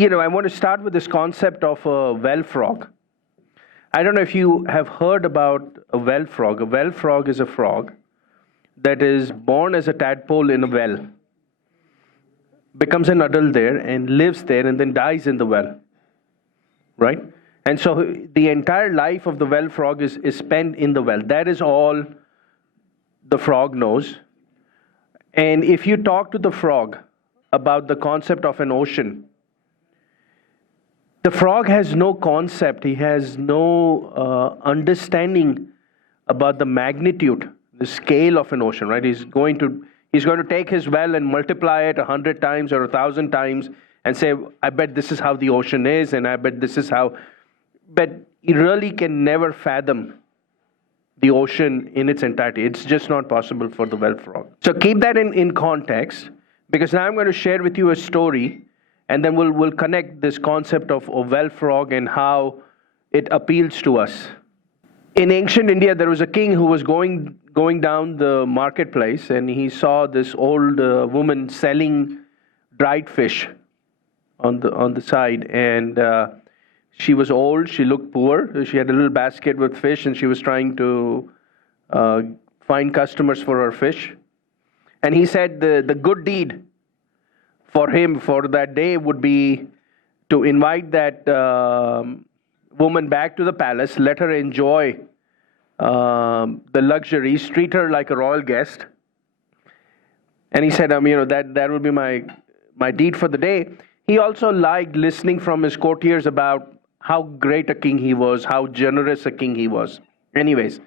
I want to start with this concept of a well frog. I don't know if you have heard about a well frog. A well frog is a frog that is born as a tadpole in a well, becomes an adult there and lives there and then dies in the well, right? And so the entire life of the well frog is spent in the well. That is all the frog knows. And if you talk to the frog about the concept of an ocean, the frog has no concept, he has no understanding about the magnitude, the scale of an ocean, right? He's going to take his well and multiply it 100 times or 1,000 times and say, I bet this is how the ocean is, and I bet this is how. But he really can never fathom the ocean in its entirety. It's just not possible for the well frog. So keep that in context, because now I'm going to share with you a story, and then we'll connect this concept of a well frog and how it appeals to us. In ancient India, there was a king who was going down the marketplace, and he saw this old woman selling dried fish on the side, and she was old, she looked poor, she had a little basket with fish, and she was trying to find customers for her fish. And he said the good deed for him for that day would be to invite that woman back to the palace, let her enjoy the luxuries, treat her like a royal guest. And he said, that would be my deed for the day. He also liked listening from his courtiers about how great a king he was, how generous a king he was. Anyways,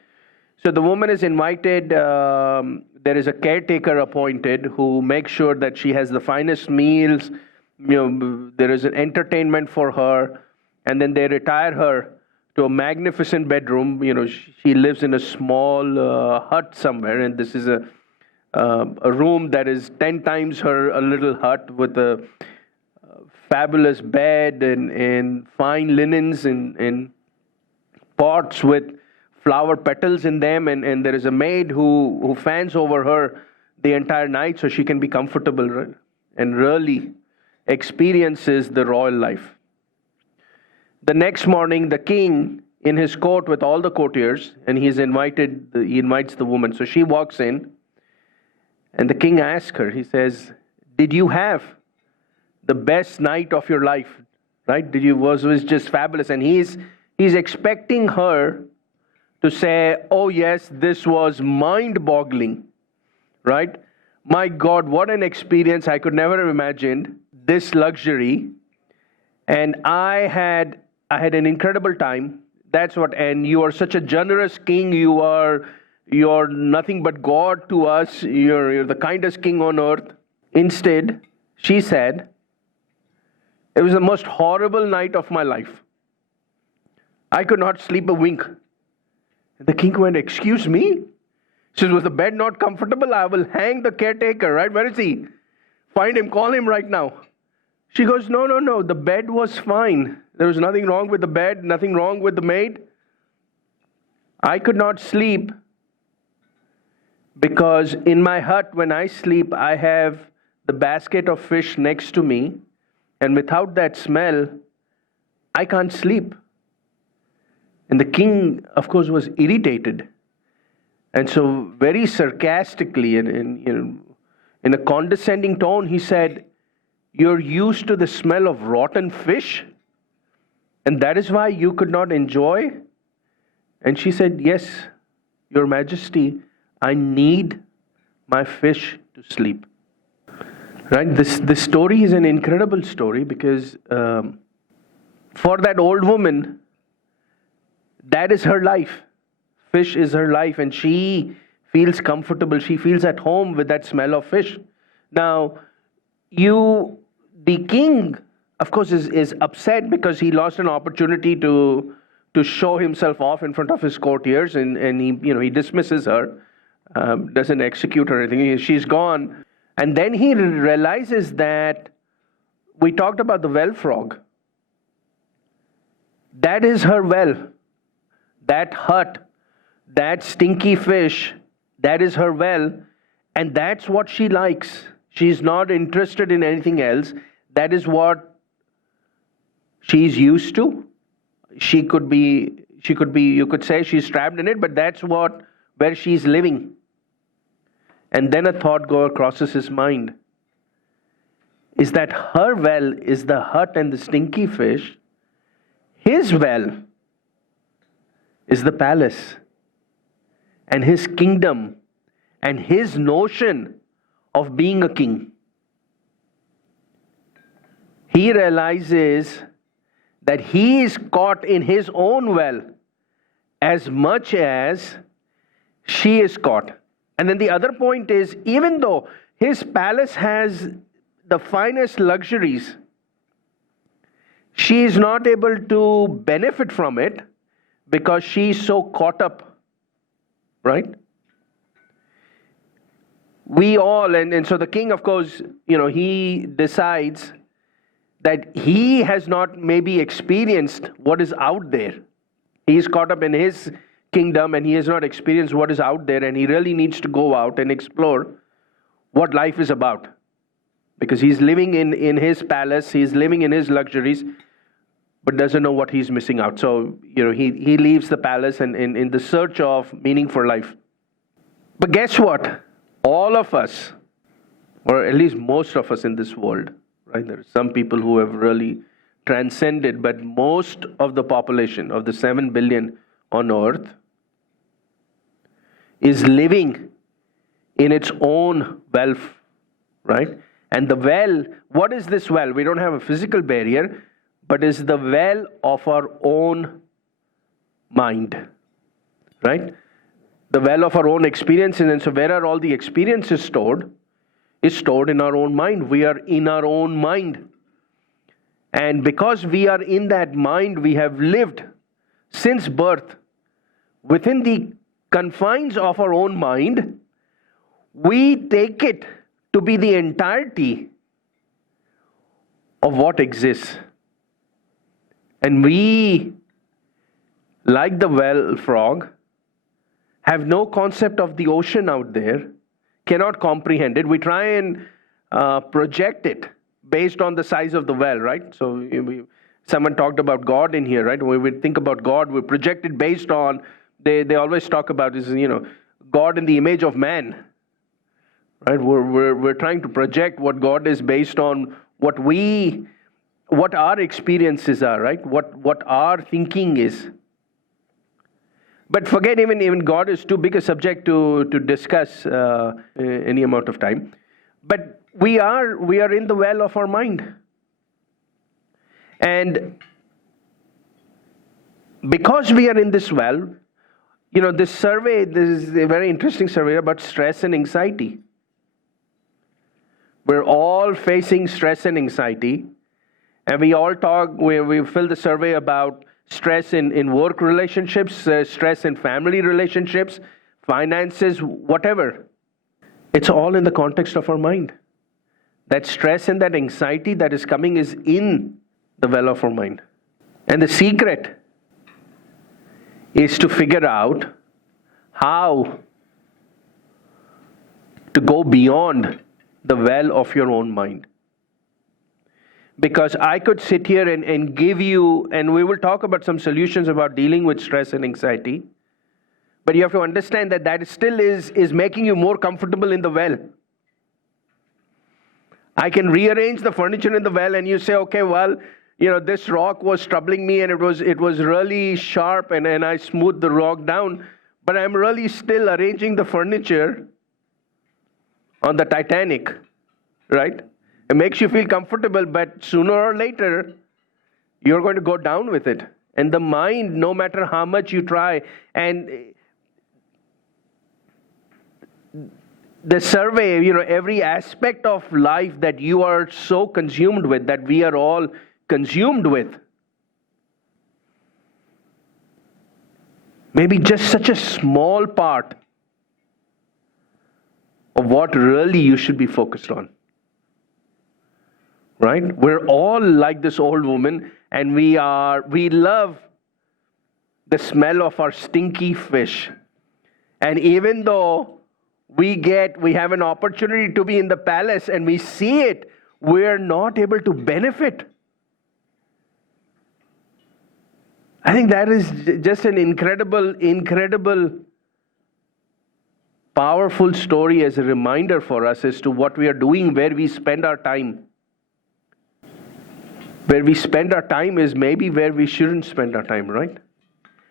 so the woman is invited. There is a caretaker appointed who makes sure that she has the finest meals. There is an entertainment for her, and then they retire her to a magnificent bedroom. She lives in a small hut somewhere, and this is a room that is 10 times her little hut with a fabulous bed and fine linens and pots with flower petals in them, and there is a maid who fans over her the entire night so she can be comfortable, right? And really experiences the royal life. The next morning, the king in his court with all the courtiers, and he invites the woman. So she walks in, and the king asks her, he says, did you have the best night of your life, right? Was just fabulous. And he's expecting her to say, oh yes, this was mind-boggling, right? My God, what an experience. I could never have imagined this luxury. And I had an incredible time. That's what, and you are such a generous king. You're nothing but God to us. You're the kindest king on earth. Instead, she said, it was the most horrible night of my life. I could not sleep a wink. The king went, excuse me? She says, was the bed not comfortable? I will hang the caretaker, right? Where is he? Find him, call him right now. She goes, no, the bed was fine. There was nothing wrong with the bed, nothing wrong with the maid. I could not sleep because in my hut, when I sleep, I have the basket of fish next to me. And without that smell, I can't sleep. And the king, of course, was irritated. And so very sarcastically and in a condescending tone, he said, you're used to the smell of rotten fish? And that is why you could not enjoy? And she said, yes, Your Majesty, I need my fish to sleep. Right? This story is an incredible story because for that old woman, that is her life. Fish is her life, and she feels comfortable. She feels at home with that smell of fish. Now, the king, of course, is upset because he lost an opportunity to show himself off in front of his courtiers, and he dismisses her, doesn't execute her or anything. She's gone. And then he realizes that we talked about the well frog. That is her well. That hut, that stinky fish, that is her well. And that's what she likes. She's not interested in anything else. That is what she's used to. She could be, you could say she's trapped in it, but that's where she's living. And then a thought crosses his mind, is that her well is the hut and the stinky fish. His well is the palace and his kingdom and his notion of being a king. He realizes that he is caught in his own well as much as she is caught. And then the other point is, even though his palace has the finest luxuries, she is not able to benefit from it because she is so caught up, right? We all, and so the king, of course, he decides that he has not maybe experienced what is out there. He is caught up in his kingdom and he has not experienced what is out there, and he really needs to go out and explore what life is about. Because he's living in his palace, he's living in his luxuries, but doesn't know what he's missing out. So, he leaves the palace and in the search of meaning for life. But guess what? All of us, or at least most of us in this world, right? There are some people who have really transcended, but most of the population of the 7 billion on earth is living in its own wealth, right? And the well, what is this well? We don't have a physical barrier, but it's the well of our own mind, right? The well of our own experiences. And so where are all the experiences stored? Is stored in our own mind. We are in our own mind. And because we are in that mind, we have lived since birth within the confines of our own mind. We take it to be the entirety of what exists. And we, like the well frog, have no concept of the ocean out there, cannot comprehend it. We try and project it based on the size of the well, right? So someone talked about God in here, right? When we think about God, we project it based on, they always talk about this, God in the image of man. Right, we're trying to project what God is based on what our experiences are, right? What our thinking is. But forget even God is too big a subject to discuss any amount of time. But we are in the well of our mind, and because we are in this well, this is a very interesting survey about stress and anxiety. We're all facing stress and anxiety, and we all talk, we fill the survey about stress in work relationships, stress in family relationships, finances, whatever. It's all in the context of our mind. That stress and that anxiety that is coming is in the well of our mind. And the secret is to figure out how to go beyond the well of your own mind. Because I could sit here and give you, and we will talk about some solutions about dealing with stress and anxiety, but you have to understand that still is making you more comfortable in the well. I can rearrange the furniture in the well, and you say, okay, well, this rock was troubling me and it was really sharp, and I smoothed the rock down, but I'm really still arranging the furniture on the Titanic, right? It makes you feel comfortable, but sooner or later, you're going to go down with it. And the mind, no matter how much you try, and the survey, every aspect of life that you are so consumed with, that we are all consumed with, maybe just such a small part of what really you should be focused on. Right? We're all like this old woman, and we love the smell of our stinky fish. And even though we have an opportunity to be in the palace and we see it, we're not able to benefit I think that is just an incredible, powerful story as a reminder for us as to what we are doing, where we spend our time. Where we spend our time is maybe where we shouldn't spend our time, right?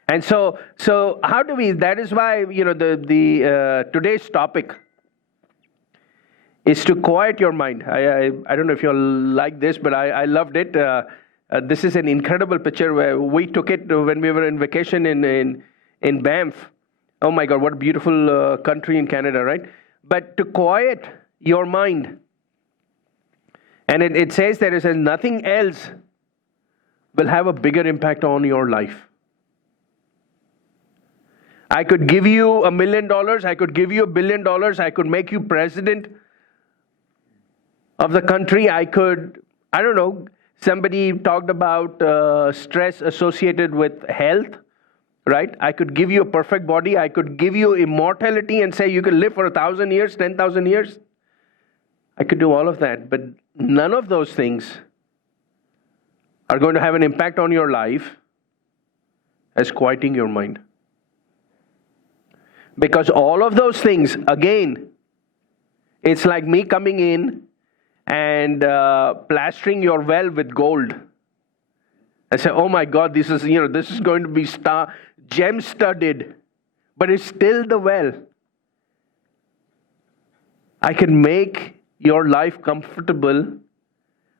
And so how do we? That is why the today's topic is to quiet your mind. I don't know if you'll like this, but I loved it. This is an incredible picture where we took it when we were in vacation in Banff. Oh my God, what a beautiful country in Canada, right? But to quiet your mind. And it says that it says nothing else will have a bigger impact on your life. I could give you $1 million. I could give you $1 billion. I could make you president of the country. I don't know, somebody talked about stress associated with health, right? I could give you a perfect body. I could give you immortality and say you can live for 1,000 years, 10,000 years. I could do all of that, but none of those things are going to have an impact on your life as quieting your mind. Because all of those things, again, it's like me coming in and plastering your well with gold. I say, oh my God, this is going to be gem studded, but it's still the well. I can make your life comfortable,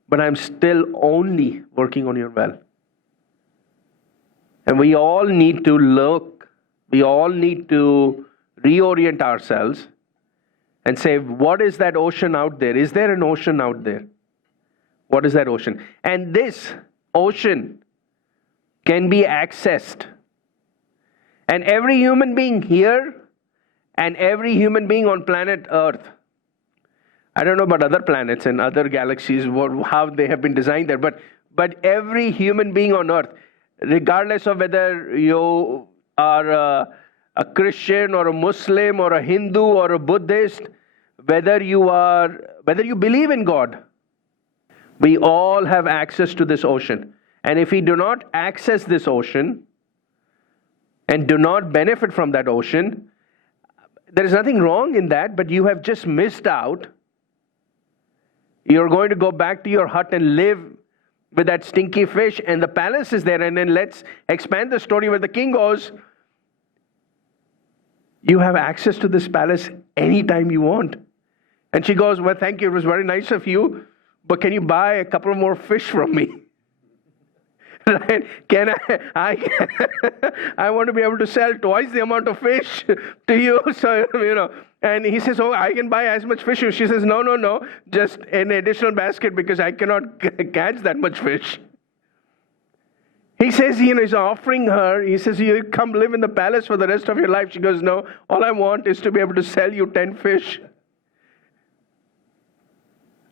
but I'm still only working on your well. And we all need to look, we all need to reorient ourselves and say, what is that ocean out there? Is there an ocean out there? What is that ocean? And this ocean can be accessed. And every human being here and every human being on planet Earth, I don't know about other planets and other galaxies, how they have been designed there, but every human being on Earth, regardless of whether you are a Christian or a Muslim or a Hindu or a Buddhist, whether you believe in God, we all have access to this ocean. And if we do not access this ocean and do not benefit from that ocean, there is nothing wrong in that, but you have just missed out. You're going to go back to your hut and live with that stinky fish, and the palace is there. And then let's expand the story where the king goes, you have access to this palace anytime you want. And she goes, well, thank you. It was very nice of you, but can you buy a couple more fish from me? Right? Can I want to be able to sell twice the amount of fish to you. So, and he says, oh, I can buy as much fish. She says, no, just an additional basket because I cannot catch that much fish. He says, he's offering her, he says, you come live in the palace for the rest of your life. She goes, no, all I want is to be able to sell you 10 fish.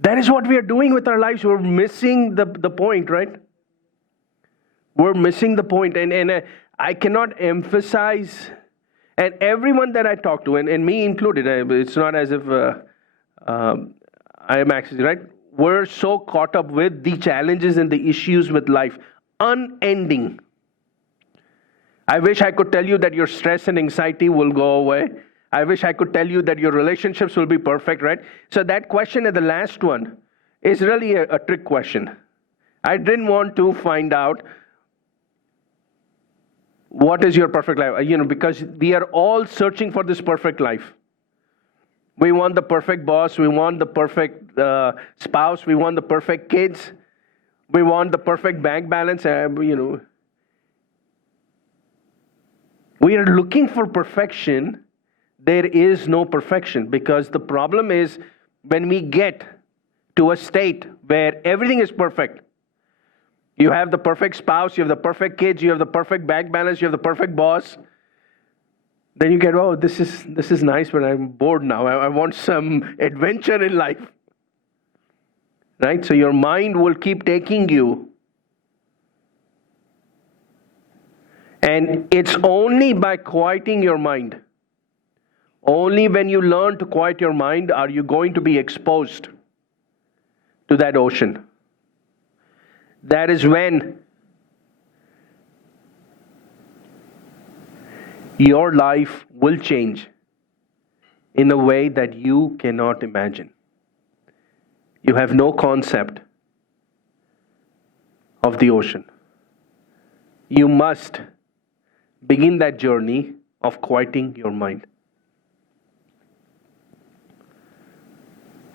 That is what we are doing with our lives. We're missing the point, right? We're missing the point. And I cannot emphasize, and everyone that I talk to, and me included, it's not as if I am actually, right? We're so caught up with the challenges and the issues with life. Unending. I wish I could tell you that your stress and anxiety will go away. I wish I could tell you that your relationships will be perfect, right? So that question at the last one is really a trick question. I didn't want to find out what is your perfect life, because we are all searching for this perfect life. We want the perfect boss. We want the perfect spouse. We want the perfect kids. We want the perfect bank balance. We are looking for perfection. There is no perfection, because the problem is when we get to a state where everything is perfect. You have the perfect spouse, you have the perfect kids, you have the perfect bank balance, you have the perfect boss. Then you get, oh, this is nice, but I'm bored now. I want some adventure in life. Right? So your mind will keep taking you. And it's only by quieting your mind, only when you learn to quiet your mind are you going to be exposed to that ocean. That is when your life will change in a way that you cannot imagine. You have no concept of the ocean. You must begin that journey of quieting your mind.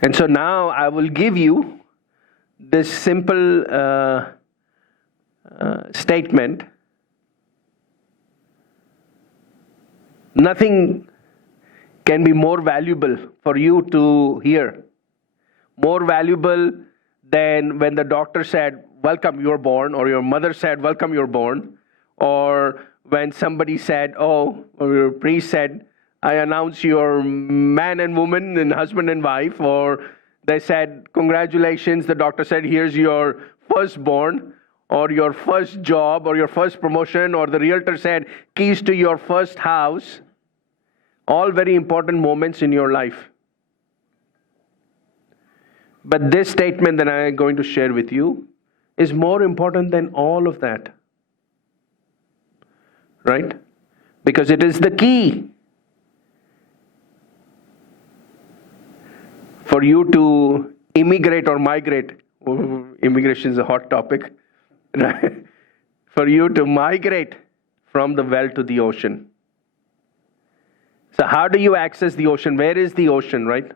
And so now I will give you this simple statement. Nothing can be more valuable for you to hear. More valuable than when the doctor said, "Welcome, you're born," or your mother said, "Welcome, you're born," or when somebody said, or your priest said, "I announce you're man and woman and husband and wife," or they said, "Congratulations," the doctor said, "Here's your firstborn," or your first job, or your first promotion, or the realtor said, "Keys to your first house." All very important moments in your life. But this statement that I am going to share with you is more important than all of that. Right? Because it is the key for you to immigrate or migrate. Immigration is a hot topic. Right? For you to migrate from the well to the ocean. So how do you access the ocean? Where is the ocean, right?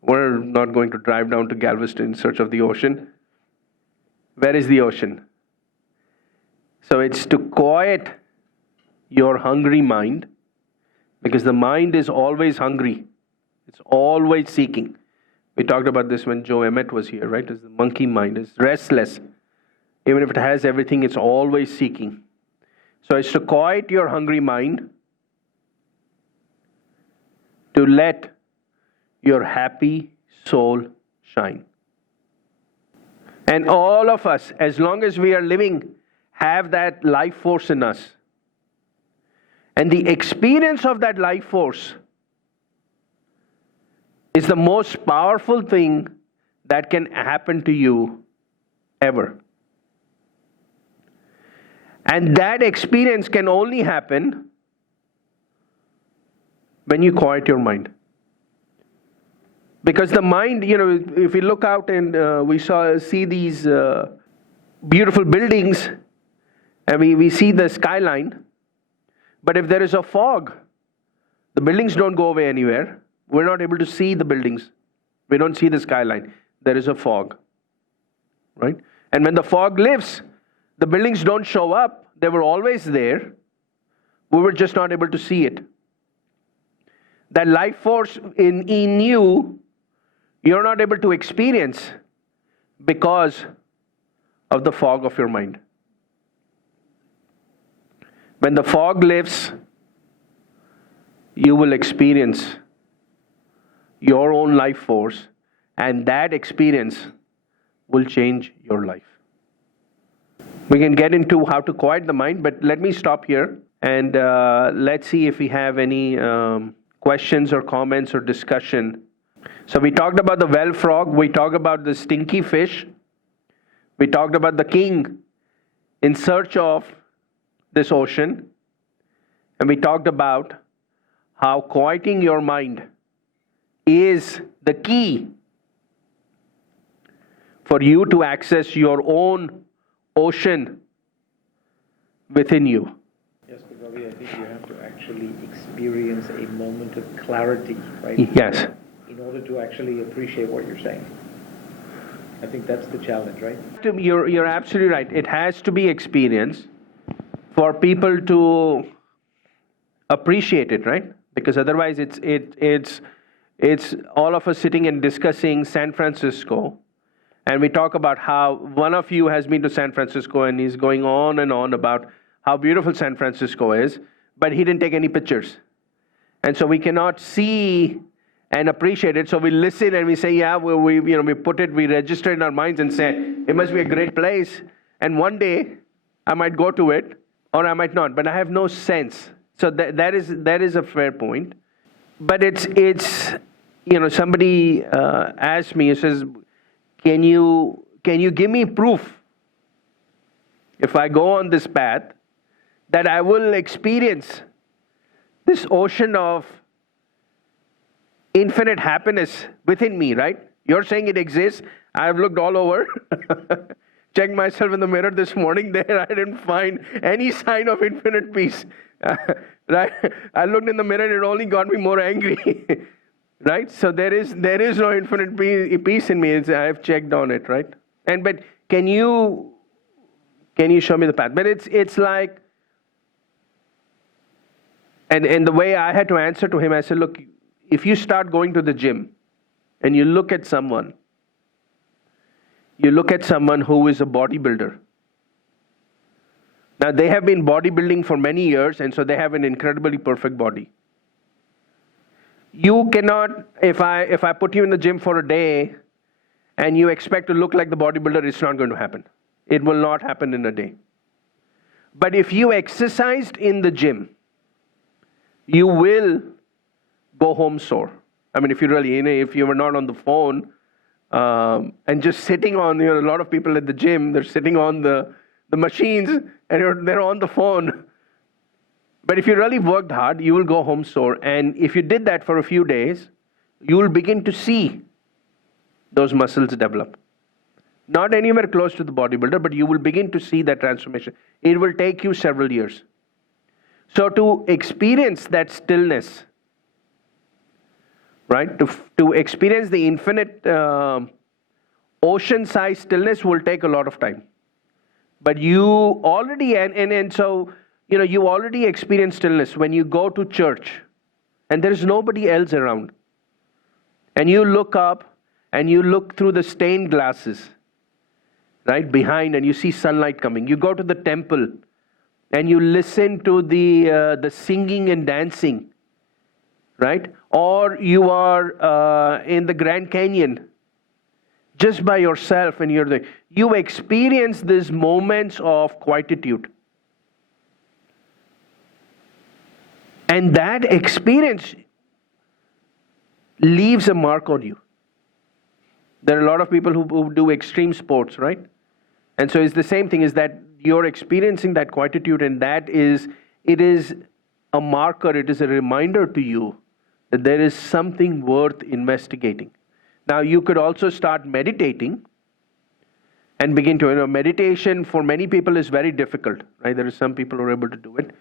We're not going to drive down to Galveston in search of the ocean. Where is the ocean? So it's to quiet your hungry mind, because the mind is always hungry. It's always seeking. We talked about this when Joe Emmett was here, right? It's the monkey mind. It's restless. Even if it has everything, it's always seeking. So it's to quiet your hungry mind, to let your happy soul shine. And all of us, as long as we are living, have that life force in us. And the experience of that life force is the most powerful thing that can happen to you ever. And that experience can only happen when you quiet your mind. Because the mind, if we look out and we see these beautiful buildings, and we see the skyline, but if there is a fog, the buildings don't go away anywhere. We're not able to see the buildings. We don't see the skyline. There is a fog. Right? And when the fog lifts, the buildings don't show up. They were always there. We were just not able to see it. That life force in you, you're not able to experience because of the fog of your mind. When the fog lifts, you will experience your own life force, and that experience will change your life. We can get into how to quiet the mind, but let me stop here and let's see if we have any questions or comments or discussion. So we talked about the well frog, we talked about the stinky fish, we talked about the king in search of this ocean, and we talked about how quieting your mind is the key for you to access your own ocean within you. Yes, but Ravi, I think you have to actually experience a moment of clarity, right? Yes. In order to actually appreciate what you're saying. I think that's the challenge, right? You're absolutely right. It has to be experienced for people to appreciate it, right? Because otherwise it's all of us sitting and discussing San Francisco, and we talk about how one of you has been to San Francisco and he's going on and on about how beautiful San Francisco is, but he didn't take any pictures. And so we cannot see and appreciate it. So we listen and we say, yeah, we put it, we register in our minds and say, it must be a great place. And one day I might go to it or I might not, but I have no sense. So that is a fair point. But it's somebody asked me, he says, can you give me proof if I go on this path that I will experience this ocean of infinite happiness within me, right? You're saying it exists. I've looked all over. Checked myself in the mirror this morning. There, I didn't find any sign of infinite peace. Right? I looked in the mirror. It only got me more angry. Right? So there is no infinite peace in me. I've checked on it. Right? But can you show me the path? But it's like, and the way I had to answer to him, I said, look, if you start going to the gym and you look at someone who is a bodybuilder. Now, they have been bodybuilding for many years, and so they have an incredibly perfect body. You cannot, if I put you in the gym for a day and you expect to look like the bodybuilder, it's not going to happen. It will not happen in a day. But if you exercised in the gym, you will go home sore. I mean, if you were not on the phone and just sitting on, a lot of people at the gym, they're sitting on the machines and they're on the phone. But if you really worked hard, you will go home sore. And if you did that for a few days, you will begin to see those muscles develop. Not anywhere close to the bodybuilder, but you will begin to see that transformation. It will take you several years. So to experience that stillness, right? To experience the infinite ocean-sized stillness will take a lot of time. But you already, and so, you already experience stillness when you go to church and there is nobody else around. And you look up and you look through the stained glasses, right, behind, and you see sunlight coming. You go to the temple and you listen to the singing and dancing, right? Or you are in the Grand Canyon just by yourself and you're there. You experience these moments of quietude. And that experience leaves a mark on you. There are a lot of people who do extreme sports, right? And so it's the same thing, is that you're experiencing that quietude, and it is a marker, it is a reminder to you that there is something worth investigating. Now, you could also start meditating and begin to, meditation for many people is very difficult, right? There are some people who are able to do it.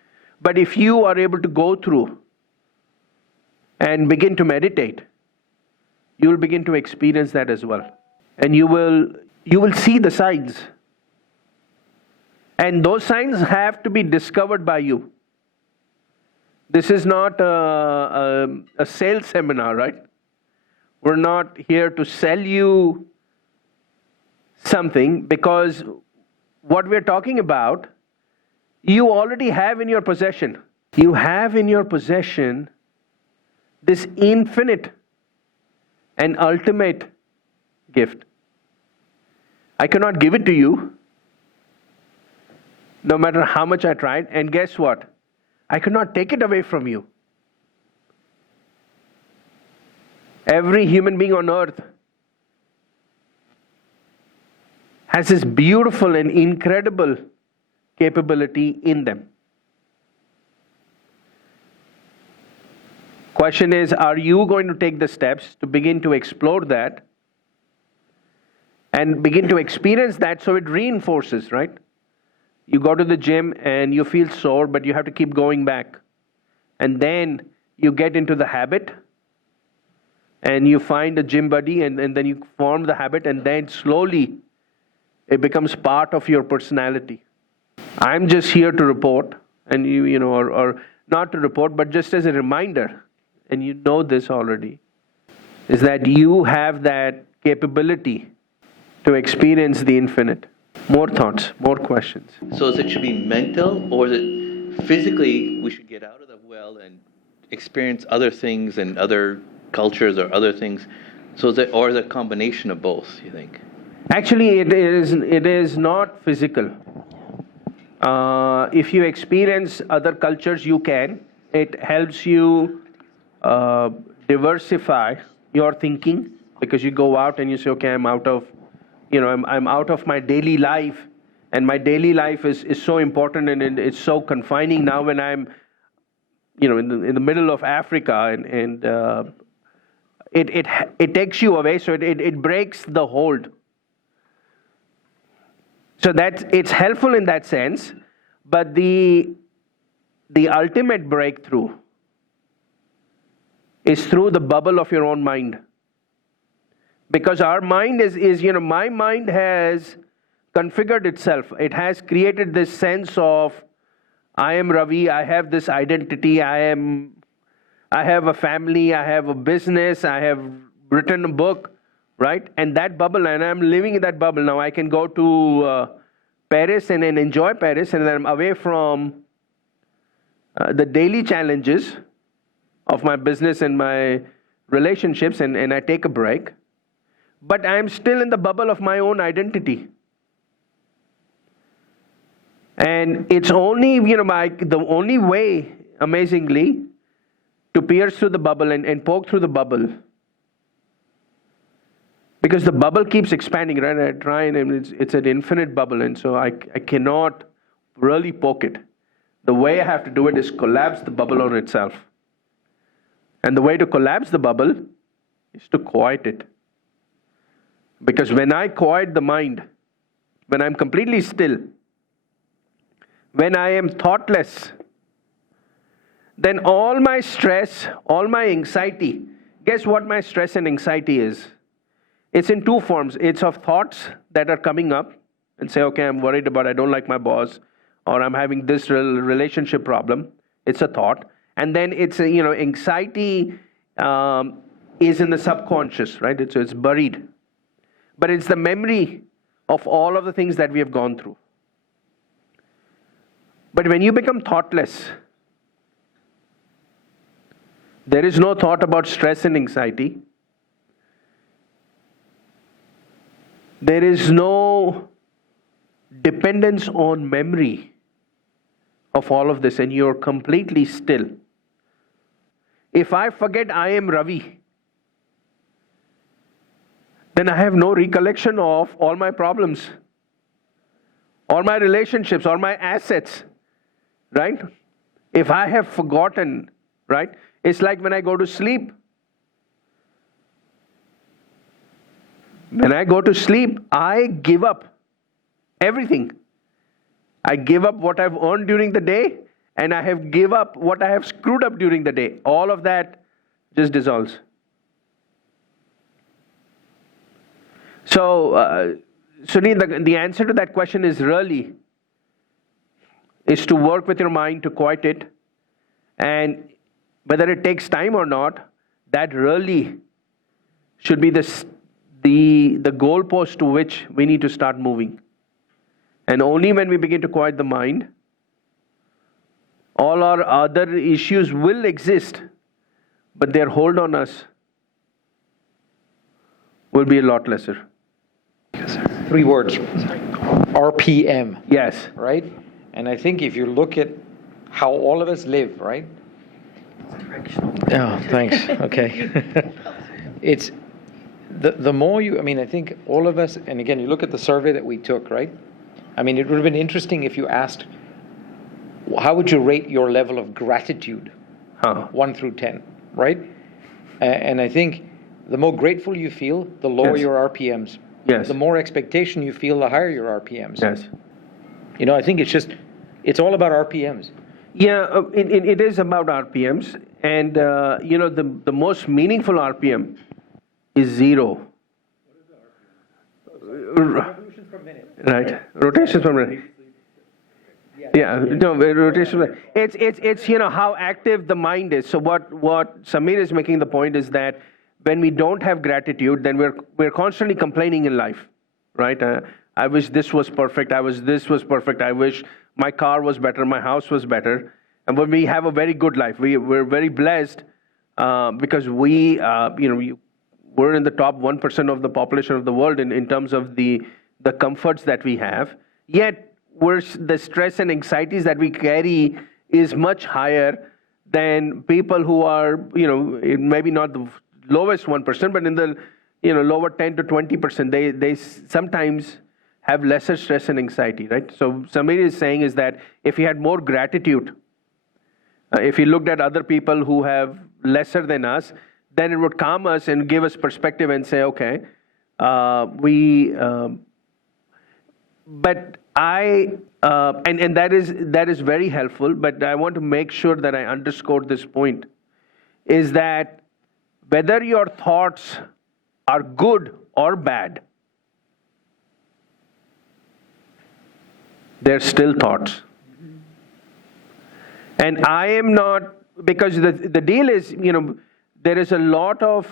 But if you are able to go through and begin to meditate, you will begin to experience that as well. And you will see the signs. And those signs have to be discovered by you. This is not a sales seminar, right? We're not here to sell you something, because what we're talking about, you already have in your possession. You have in your possession this infinite and ultimate gift. I cannot give it to you, no matter how much I tried. And guess what? I cannot take it away from you. Every human being on earth has this beautiful and incredible capability in them. Question is, are you going to take the steps to begin to explore that and begin to experience that, so it reinforces, right? You go to the gym and you feel sore, but you have to keep going back. And then you get into the habit and you find a gym buddy, and then you form the habit, and then slowly it becomes part of your personality. I'm just here to report, and or not to report, but just as a reminder, and you know this already, is that you have that capability to experience the infinite. More thoughts, more questions. So is it should be mental, or is it physically we should get out of the well and experience other things and other cultures or other things? So is it, or is it a combination of both, you think? Actually, it is not physical. If you experience other cultures, you can. It helps you diversify your thinking, because you go out and you say, okay, I'm out of my daily life, and my daily life is so important, and it's so confining now when I'm in the middle of Africa, and it takes you away, so it breaks the hold. So it's helpful in that sense, but the ultimate breakthrough is through the bubble of your own mind. Because our mind is my mind has configured itself. It has created this sense of, I am Ravi, I have this identity, I have a family, I have a business, I have written a book, right? And that bubble, and I'm living in that bubble. Now I can go to Paris and then enjoy Paris, and then I'm away from the daily challenges of my business and my relationships, and I take a break. But I'm still in the bubble of my own identity. And it's only, the only way, amazingly, to pierce through the bubble and poke through the bubble. Because the bubble keeps expanding, right? I try, and it's an infinite bubble, and so I cannot really poke it. The way I have to do it is collapse the bubble on itself. And the way to collapse the bubble is to quiet it. Because when I quiet the mind, when I'm completely still, when I am thoughtless, then all my stress, all my anxiety, guess what my stress and anxiety is? It's in two forms. It's of thoughts that are coming up and say, okay, I'm worried about, I don't like my boss, or I'm having this relationship problem. It's a thought. And then it's, anxiety is in the subconscious, right? It's buried. But it's the memory of all of the things that we have gone through. But when you become thoughtless, there is no thought about stress and anxiety. There is no dependence on memory of all of this, and you're completely still. If I forget I am Ravi, then I have no recollection of all my problems, all my relationships, all my assets, right? If I have forgotten, right? It's like when I go to sleep. When I go to sleep, I give up everything. I give up what I've earned during the day, and I have give up what I have screwed up during the day. All of that just dissolves. So, Sunil, the answer to that question is to work with your mind to quiet it, and whether it takes time or not, that really should be the goalpost to which we need to start moving. And only when we begin to quiet the mind, all our other issues will exist, but their hold on us will be a lot lesser. Yes, sir. 3 words. RPM. Yes. Right? And I think if you look at how all of us live, right? Oh, thanks. Okay. It's the more you, I think all of us, and again, you look at the survey that we took, right? It would have been interesting if you asked, how would you rate your level of gratitude? 1 through 10, right? And I think the more grateful you feel, the lower your RPMs. Yes. The more expectation you feel, the higher your RPMs. Yes. I think it's all about RPMs. Yeah, it is about RPMs, and the most meaningful RPM is 0. Revolutions per minute. Right, rotations per minute. Yeah, no, rotation. It's how active the mind is. So what Samir is making the point is that when we don't have gratitude, then we're constantly complaining in life, right? I wish this was perfect. This was perfect. I wish my car was better. My house was better. And when we have a very good life, we're very blessed because we're in the top 1% of the population of the world in terms of the comforts that we have. Yet, the stress and anxieties that we carry is much higher than people who are, maybe not the lowest 1%, but in the, lower 10 to 20%. They sometimes have lesser stress and anxiety, right? So Samir is saying is that if you had more gratitude, If we looked at other people who have lesser than us, then it would calm us and give us perspective and say, okay, but and that is very helpful, but I want to make sure that I underscore this point, is that whether your thoughts are good or bad, they're still thoughts. And I am not, because the deal is, there is a lot of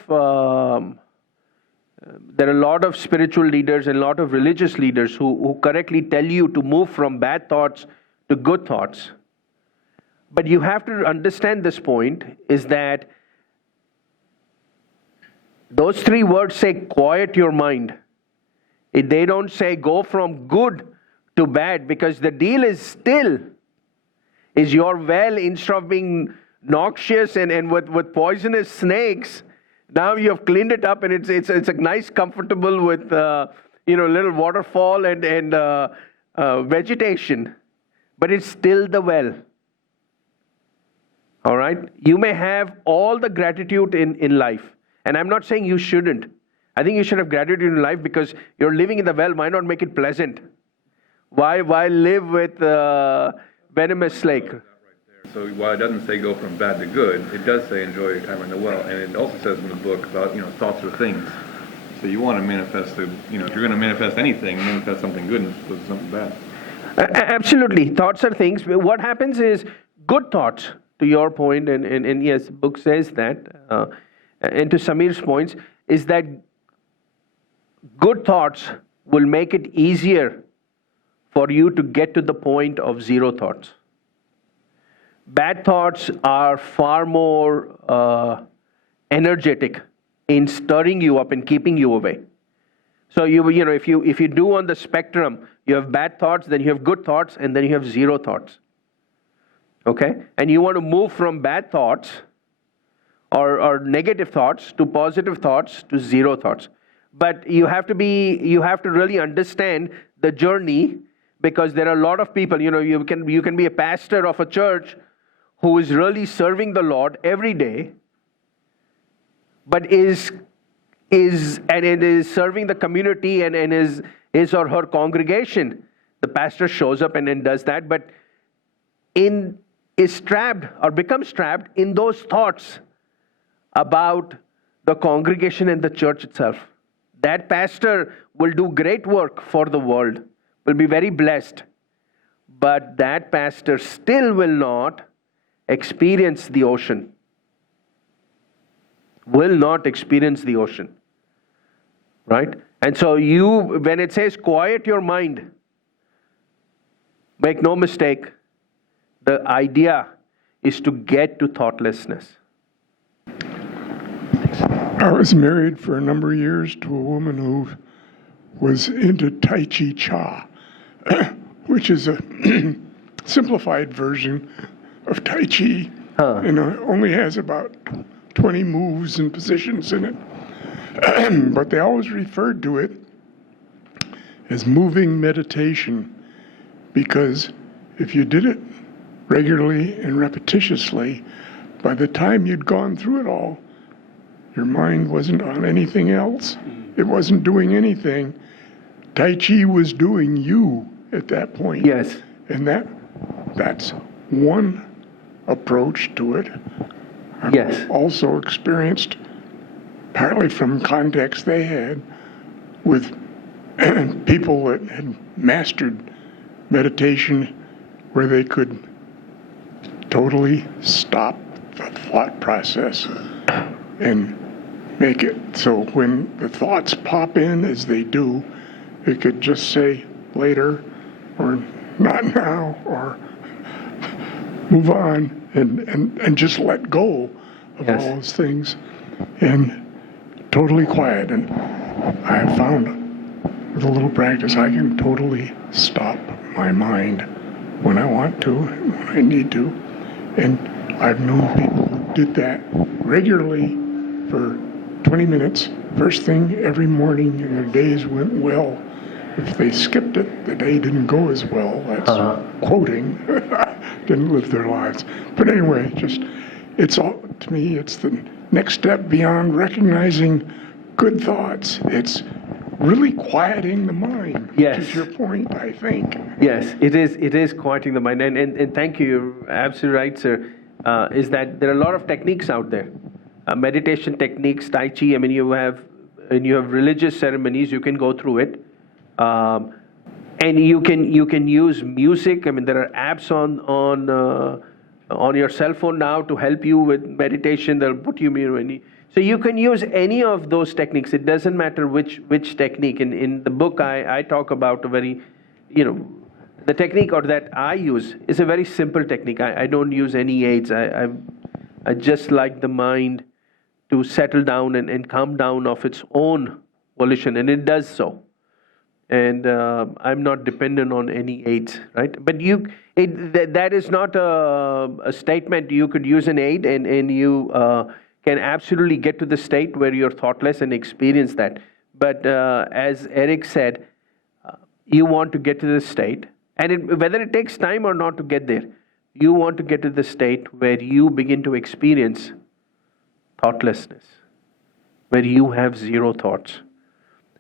there are a lot of spiritual leaders and a lot of religious leaders who correctly tell you to move from bad thoughts to good thoughts. But you have to understand this point, is that those three words say quiet your mind. They don't say go from good to bad, because the deal is still, is your well, instead of being noxious and with poisonous snakes, now you have cleaned it up and it's a nice, comfortable with little waterfall and vegetation, but it's still the well. All right? You may have all the gratitude in life, and I'm not saying you shouldn't. I think you should have gratitude in life, because you're living in the well. Why not make it pleasant? Why live with venomous snake? So while it doesn't say go from bad to good, it does say enjoy your time in the well. And it also says in the book about, thoughts are things. So you want to manifest if you're going to manifest anything, manifest something good as opposed to something bad. Absolutely. Thoughts are things. What happens is good thoughts, to your point, and yes, the book says that, and to Samir's points, is that good thoughts will make it easier for you to get to the point of zero thoughts. Bad thoughts are far more energetic in stirring you up and keeping you away. So if you do on the spectrum, you have bad thoughts, then you have good thoughts, and then you have zero thoughts. Okay? And you want to move from bad thoughts or negative thoughts to positive thoughts to zero thoughts. But you have to really understand the journey, because there are a lot of people, you can be a pastor of a church who is really serving the Lord every day, but is serving the community and his or her congregation. The pastor shows up and does that, but is trapped or becomes trapped in those thoughts about the congregation and the church itself. That pastor will do great work for the world, will be very blessed, but that pastor still will not experience the ocean. Will not experience the ocean. Right? And so when it says quiet your mind, make no mistake, the idea is to get to thoughtlessness. I was married for a number of years to a woman who was into Tai Chi, which is a simplified version of Tai Chi, and only has about 20 moves and positions in it. But they always referred to it as moving meditation, because if you did it regularly and repetitiously, by the time you'd gone through it all, your mind wasn't on anything else. It wasn't doing anything. Tai Chi was doing you at that point. Yes. And that's one approach to it. Yes. I've also experienced, partly from context they had, with people that had mastered meditation, where they could totally stop the thought process and make it so when the thoughts pop in, as they do, it could just say later, or not now, or move on, and just let go of Yes. all those things, and totally quiet. And I have found, with a little practice, I can totally stop my mind when I want to, when I need to. And I've known people who did that regularly for 20 minutes, first thing every morning, and their days went well. if they skipped it, the day didn't go as well. That's quoting. Didn't live their lives. But anyway, it's all, to me, it's the next step beyond recognizing good thoughts. It's really quieting the mind, Yes. which is your point, I think. Yes, it is quieting the mind. And thank you, you're absolutely right, sir. Is that there are a lot of techniques out there. Meditation techniques, Tai Chi, I mean, you have religious ceremonies, you can go through it. And you can use music. I mean, there are apps on your cell phone now to help you with meditation. They'll put you in. So you can use any of those techniques. It doesn't matter which technique. In the book, I talk about a very, the technique or that I use is a very simple technique. I don't use any aids. I just like the mind to settle down and calm down of its own volition, and it does so. And I'm not dependent on any aids, right? But that is not a statement. You could use an aid and you can absolutely get to the state where you're thoughtless and experience that. But as Eric said, you want to get to the state, and whether it takes time or not to get there, you want to get to the state where you begin to experience thoughtlessness, where you have zero thoughts.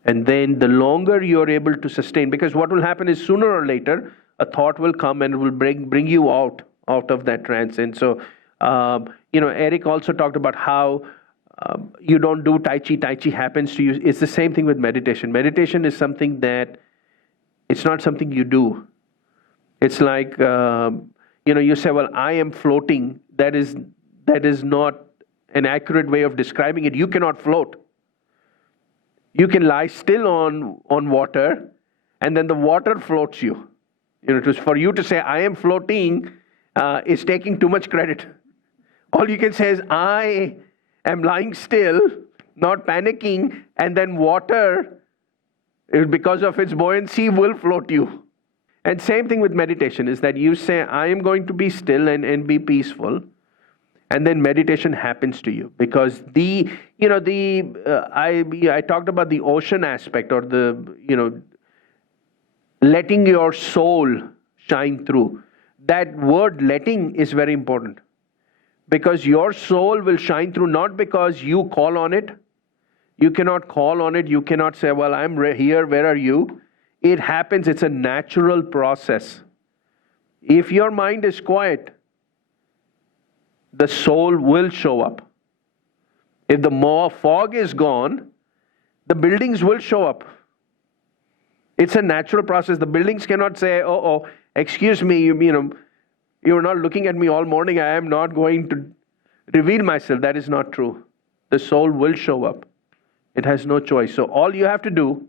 And then the longer you're able to sustain, because what will happen is sooner or later, a thought will come and will bring you out of that trance. And so, Eric also talked about how you don't do Tai Chi. Tai Chi happens to you. It's the same thing with meditation. Meditation is something that, it's not something you do. It's like, you say, well, I am floating. That is not an accurate way of describing it. You cannot float. You can lie still on water, and then the water floats you. For you to say, I am floating, is taking too much credit. All you can say is, I am lying still, not panicking, and then water, because of its buoyancy, will float you. And same thing with meditation, is that you say, I am going to be still and be peaceful. And then meditation happens to you, because I talked about the ocean aspect, or letting your soul shine through. That word letting is very important, because your soul will shine through not because you call on it. You cannot call on it. You cannot say, well, I'm here, where are you? It happens. It's a natural process. If your mind is quiet, the soul will show up. If the fog is gone, the buildings will show up. It's a natural process. The buildings cannot say, oh, excuse me, you were not looking at me all morning. I am not going to reveal myself. That is not true. The soul will show up. It has no choice. So all you have to do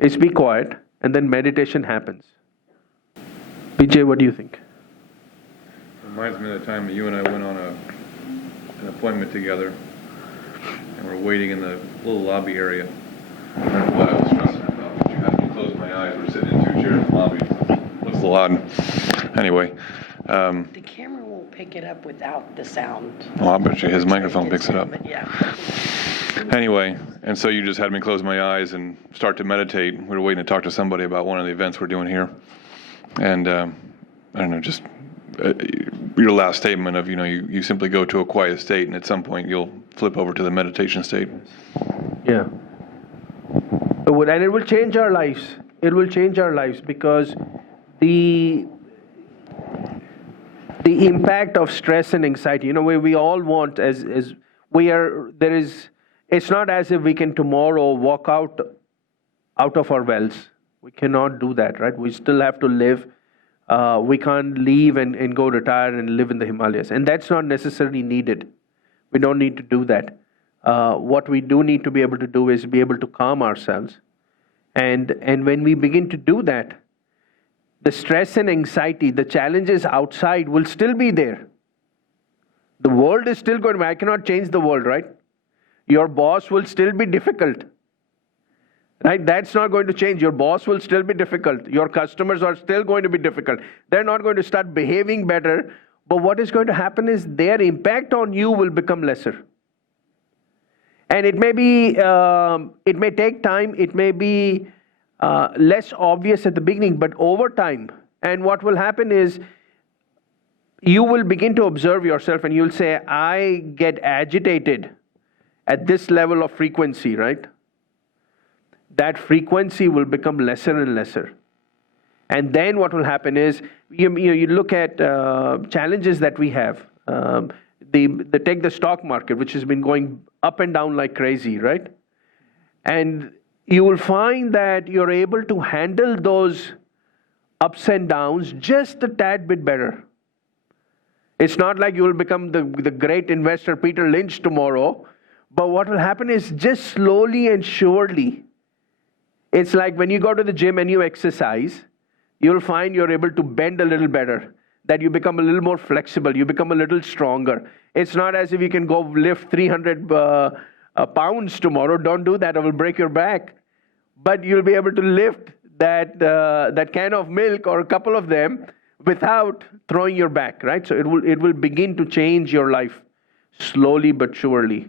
is be quiet, and then meditation happens. Vijay, what do you think? Reminds me of the time that you and I went on an appointment together, and we're waiting in the little lobby area. I don't know what I was stressing about, but you had me close my eyes. We're sitting in 2 chairs in the lobby. Looks a little odd. Anyway. The camera won't pick it up without the sound. Well, I bet you his microphone picks it up. But yeah. Anyway, and so you just had me close my eyes and start to meditate. We were waiting to talk to somebody about one of the events we're doing here. And I don't know, just your last statement of, you simply go to a quiet state, and at some point you'll flip over to the meditation state. Yeah. And it will change our lives. It will change our lives, because the impact of stress and anxiety, we all want, it's not as if we can tomorrow walk out of our wells. We cannot do that, right? We still have to live. We can't leave and go retire and live in the Himalayas. And that's not necessarily needed. We don't need to do that. What we do need to be able to do is be able to calm ourselves. And when we begin to do that, the stress and anxiety, the challenges outside will still be there. The world is still going. I cannot change the world, right? Your boss will still be difficult. Right? That's not going to change. Your boss will still be difficult. Your customers are still going to be difficult. They're not going to start behaving better. But what is going to happen is their impact on you will become lesser. And it may take time, it may be less obvious at the beginning, but over time, and what will happen is you will begin to observe yourself and you'll say, I get agitated at this level of frequency, right? That frequency will become lesser and lesser. And then what will happen is, you look at challenges that we have. Take the stock market, which has been going up and down like crazy, right? And you will find that you're able to handle those ups and downs just a tad bit better. It's not like you will become the great investor Peter Lynch tomorrow, but what will happen is just slowly and surely. It's like when you go to the gym and you exercise, you'll find you're able to bend a little better, that you become a little more flexible, you become a little stronger. It's not as if you can go lift 300 pounds tomorrow. Don't do that, it will break your back. But you'll be able to lift that can of milk or a couple of them without throwing your back, right? So it will begin to change your life slowly but surely.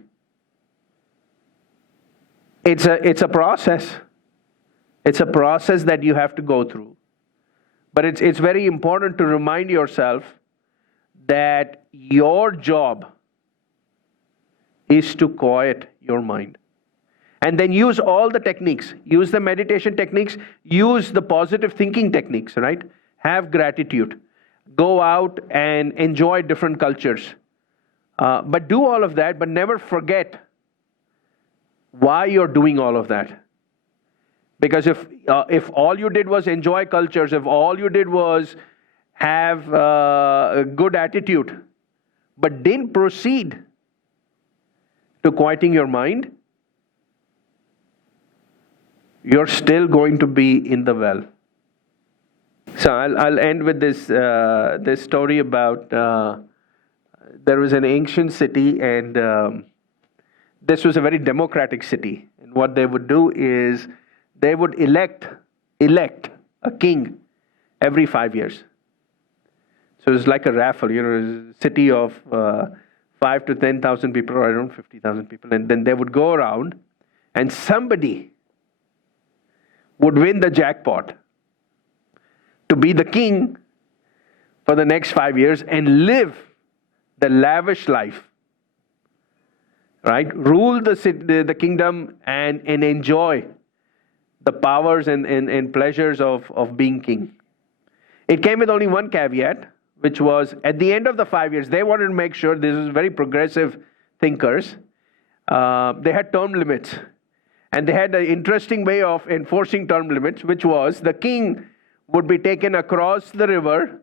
It's a process. It's a process that you have to go through. But it's very important to remind yourself that your job is to quiet your mind. And then use all the techniques. Use the meditation techniques. Use the positive thinking techniques, right? Have gratitude. Go out and enjoy different cultures. But do all of that, but never forget why you're doing all of that. Because if all you did was enjoy cultures, if all you did was have a good attitude, but didn't proceed to quieting your mind, you're still going to be in the well. So I'll end with this story about there was an ancient city, and this was a very democratic city. And what they would do is they would elect a king every 5 years. So it's like a raffle, a city of 5 to 10,000 people, or around 50,000 people, and then they would go around, and somebody would win the jackpot to be the king for the next 5 years and live the lavish life, right? Rule the kingdom and enjoy the powers and pleasures of being king. It came with only one caveat, which was at the end of the 5 years, they wanted to make sure, this was very progressive thinkers, they had term limits. And they had an interesting way of enforcing term limits, which was the king would be taken across the river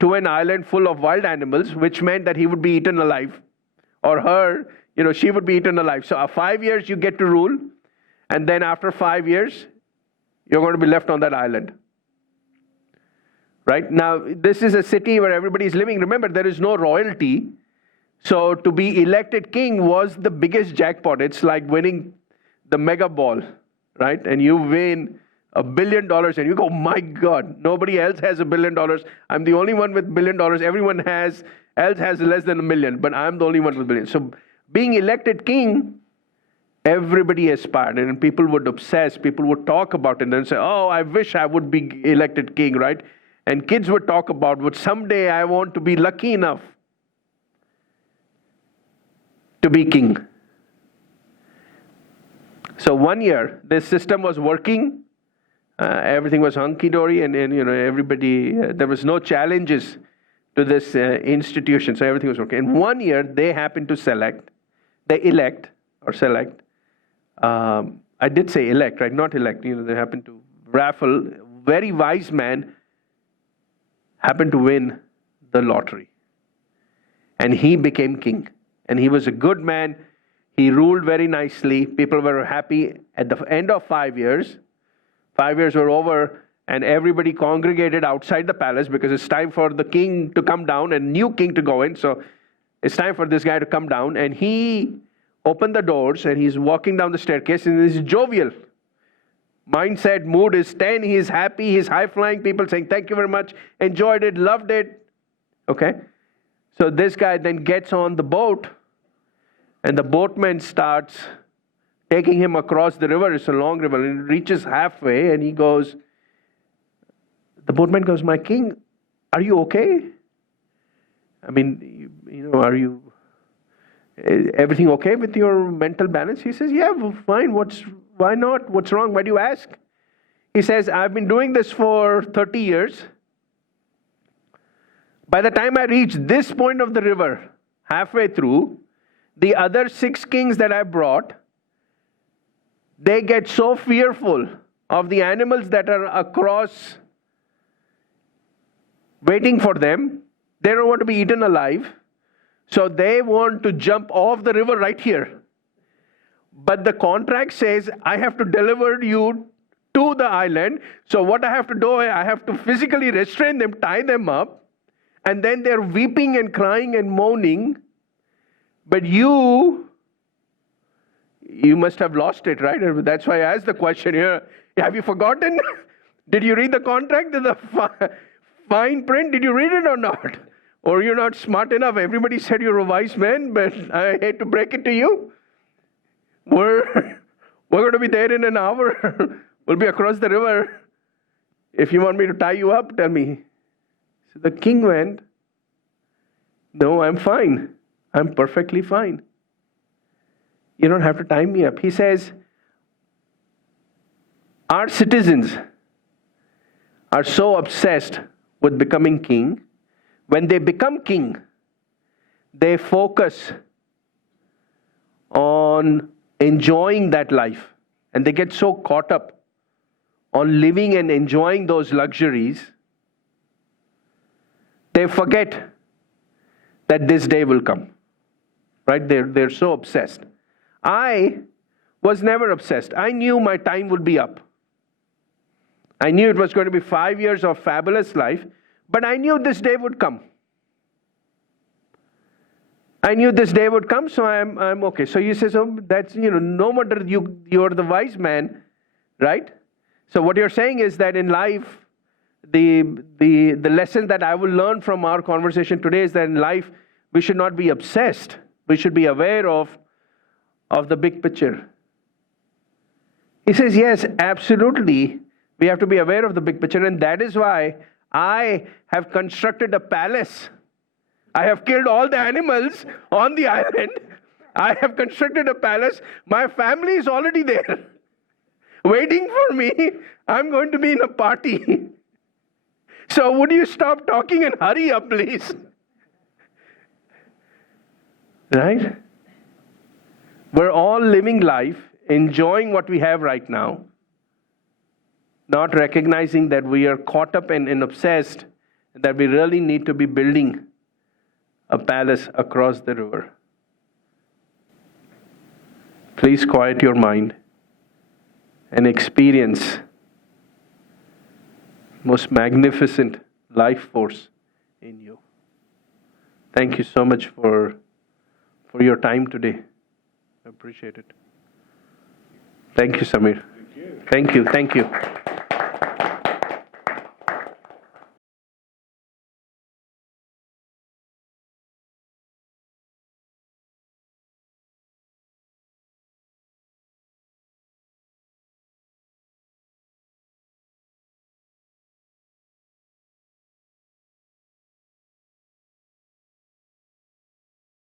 to an island full of wild animals, which meant that he would be eaten alive. Or her, she would be eaten alive. So 5 years you get to rule, and then after 5 years, you're going to be left on that island. Right? Now, this is a city where everybody is living. Remember, there is no royalty. So to be elected king was the biggest jackpot. It's like winning the mega ball, right? And you win $1 billion and you go, my God, nobody else has $1 billion. I'm the only one with $1 billion. Everyone else has less than $1 million, but I'm the only one with $1 billion. So being elected king, everybody aspired, and people would obsess, people would talk about it and say, oh, I wish I would be elected king, right? And kids would talk about, but someday I want to be lucky enough to be king. So 1 year, this system was working. Everything was hunky-dory, and everybody, there was no challenges to this institution, so everything was working. In 1 year, they happened to select. I did say elect, right? Not elect. They happened to raffle. Very wise man happened to win the lottery. And he became king. And he was a good man. He ruled very nicely. People were happy. At the end of 5 years, 5 years were over, and everybody congregated outside the palace because it's time for the king to come down and new king to go in. So it's time for this guy to come down. And he opened the doors, and he's walking down the staircase, and he's jovial. Mindset, mood is 10. He's happy. He's high-flying. People saying, thank you very much. Enjoyed it. Loved it. Okay? So this guy then gets on the boat, and the boatman starts taking him across the river. It's a long river. And he reaches halfway and he goes, the boatman goes, my king, are you okay? I mean, are you, everything okay with your mental balance? He says, yeah, well, fine. Why not? What's wrong? Why do you ask? He says, I've been doing this for 30 years. By the time I reach this point of the river, halfway through, the other 6 kings that I brought, they get so fearful of the animals that are across waiting for them. They don't want to be eaten alive. So they want to jump off the river right here. But the contract says, I have to deliver you to the island. So what I have to do, I have to physically restrain them, tie them up. And then they're weeping and crying and moaning. But you must have lost it, right? That's why I asked the question here. Have you forgotten? Did you read the contract? The fine print? Did you read it or not? Or you're not smart enough? Everybody said you're a wise man, but I hate to break it to you. We're going to be there in an hour. We'll be across the river. If you want me to tie you up, tell me. So the king went, no, I'm fine. I'm perfectly fine. You don't have to tie me up. He says, our citizens are so obsessed with becoming king. When they become king, they focus on enjoying that life. And they get so caught up on living and enjoying those luxuries, they forget that this day will come. Right? They're so obsessed. I was never obsessed. I knew my time would be up. I knew it was going to be 5 years of fabulous life, but I knew this day would come. I knew this day would come, so I'm okay. So you say, so that's, no wonder you're the wise man, right? So what you're saying is that in life, the lesson that I will learn from our conversation today is that in life, we should not be obsessed. We should be aware of the big picture. He says, yes, absolutely. We have to be aware of the big picture, and that is why I have constructed a palace. I have killed all the animals on the island. I have constructed a palace. My family is already there, waiting for me. I'm going to be in a party. So would you stop talking and hurry up, please? Right? We're all living life, enjoying what we have right now, not recognizing that we are caught up and obsessed, and that we really need to be building a palace across the river. Please quiet your mind and experience most magnificent life force in you. Thank you so much for your time today. I appreciate it. Thank you, Samir. Thank you. Thank you.